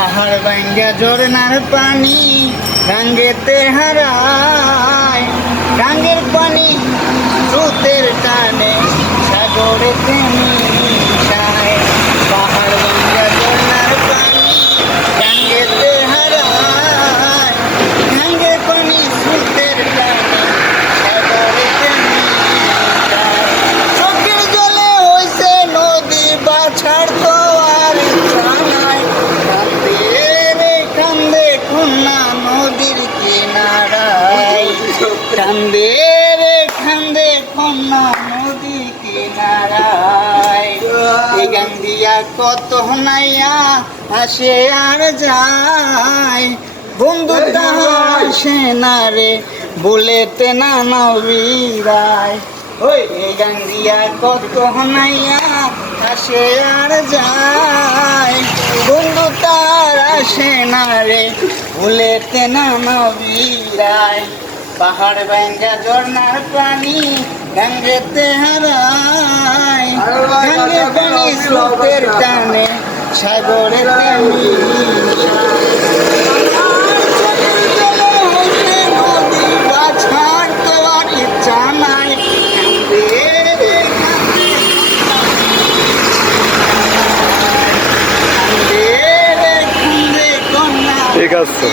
পাহাড় ভাঙ্গা ঝরনার পানি গাঙ্গেতে হারায়, গাঙ্গের পানি স্রোতের টানে সাগরেতে মিশায়। পাহাড় ভাঙ্গা ঝরনার পানি গাঙ্গেতে হারায়, গাঙ্গের পানি স্রোতের টানে সাগরেতে মিশায়। চোখের জলে হইছে নদী বাছার তো আর ইচ্ছা নাই, কন্যা নদীর কিনারায়, কান্দে রে কান্দে কন্যা নদীর কিনারায়। এই গান দিয়া কত নাইয়া আসে আর যায়, বন্ধু তাহার আসে না রে বলেতে না নবীরায়। এই গান দিয়া কত নাইয়া আসে আর যায়, বন্ধু তার আসে না রে ভুলেতে না নবীরায়। পাহাড় ভাঙ্গা ঝরনার পানি গাঙ্গেতে হারায়, গাঙ্গের পানি স্রোতের টানে সাগরেতে মিশায়। নদী বাছার তো আর ইচ্ছা নাই, ঠিক আছে।